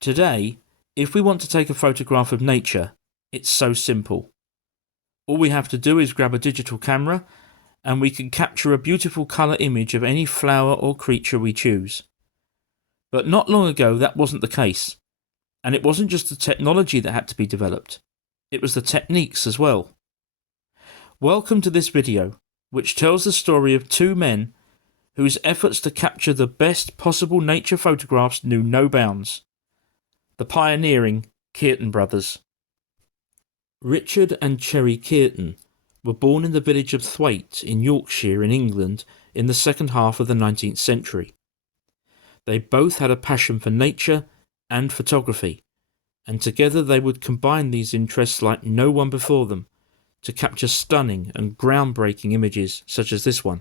Today, if we want to take a photograph of nature, it's so simple. All we have to do is grab a digital camera and we can capture a beautiful colour image of any flower or creature we choose. But not long ago that wasn't the case. And it wasn't just the technology that had to be developed, it was the techniques as well. Welcome to this video, which tells the story of two men whose efforts to capture the best possible nature photographs knew no bounds. The Pioneering Kearton Brothers. Richard and Cherry Kearton were born in the village of Thwaite in Yorkshire in England in the second half of the 19th century. They both had a passion for nature and photography, and together they would combine these interests like no one before them to capture stunning and groundbreaking images such as this one.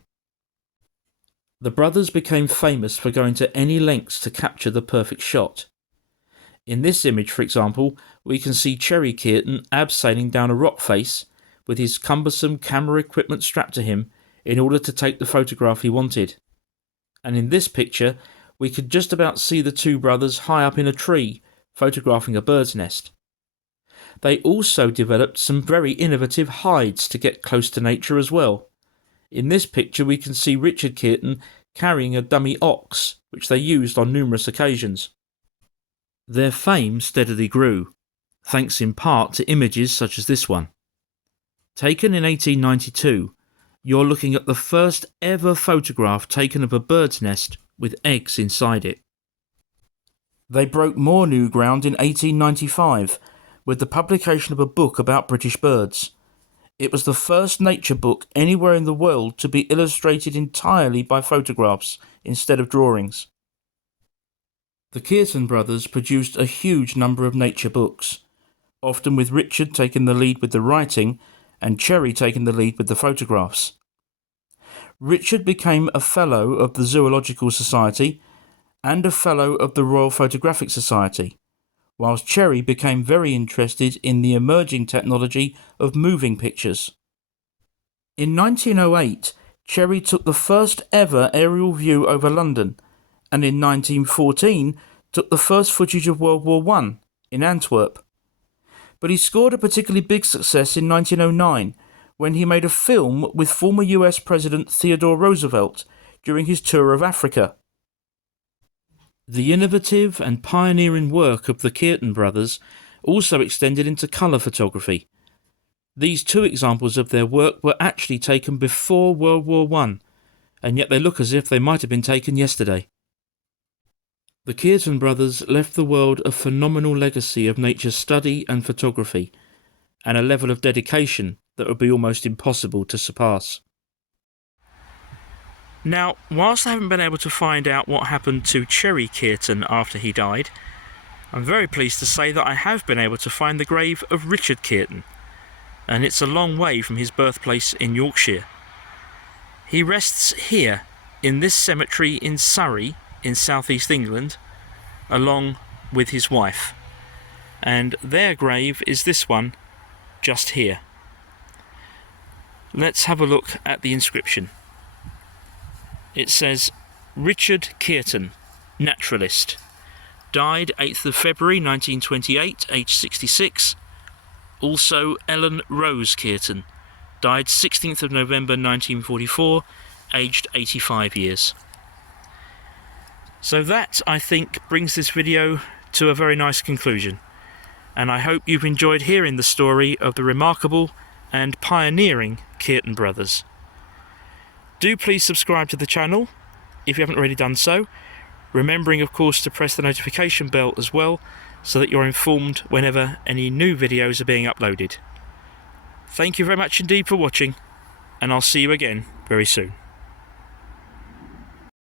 The brothers became famous for going to any lengths to capture the perfect shot. In this image, for example, we can see Cherry Kearton abseiling down a rock face with his cumbersome camera equipment strapped to him in order to take the photograph he wanted. And in this picture, we could just about see the two brothers high up in a tree, photographing a bird's nest. They also developed some very innovative hides to get close to nature as well. In this picture we can see Richard Kearton carrying a dummy ox, which they used on numerous occasions. Their fame steadily grew, thanks in part to images such as this one. Taken in 1892, you're looking at the first ever photograph taken of a bird's nest with eggs inside it. They broke more new ground in 1895 with the publication of a book about British birds. It was the first nature book anywhere in the world to be illustrated entirely by photographs instead of drawings. The Kearton brothers produced a huge number of nature books, often with Richard taking the lead with the writing and Cherry taking the lead with the photographs. Richard became a Fellow of the Zoological Society and a Fellow of the Royal Photographic Society, whilst Cherry became very interested in the emerging technology of moving pictures. In 1908, Cherry took the first ever aerial view over London, and in 1914 took the first footage of World War I in Antwerp. But he scored a particularly big success in 1909 when he made a film with former US President Theodore Roosevelt during his tour of Africa. The innovative and pioneering work of the Kearton brothers also extended into colour photography. These two examples of their work were actually taken before World War I, and yet they look as if they might have been taken yesterday. The Kearton brothers left the world a phenomenal legacy of nature study and photography, and a level of dedication that would be almost impossible to surpass. Now, whilst I haven't been able to find out what happened to Cherry Kearton after he died, I'm very pleased to say that I have been able to find the grave of Richard Kearton, and it's a long way from his birthplace in Yorkshire. He rests here, in this cemetery in Surrey, in southeast England, along with his wife, and their grave is this one, just here. Let's have a look at the inscription. It says, Richard Kearton, naturalist, died 8th of February 1928, aged 66. Also Ellen Rose Kearton, died 16th of November 1944, aged 85 years. So that, I think, brings this video to a very nice conclusion, and I hope you've enjoyed hearing the story of the remarkable and pioneering Kearton brothers. Do please subscribe to the channel if you haven't already done so, remembering of course to press the notification bell as well so that you're informed whenever any new videos are being uploaded. Thank you very much indeed for watching, and I'll see you again very soon.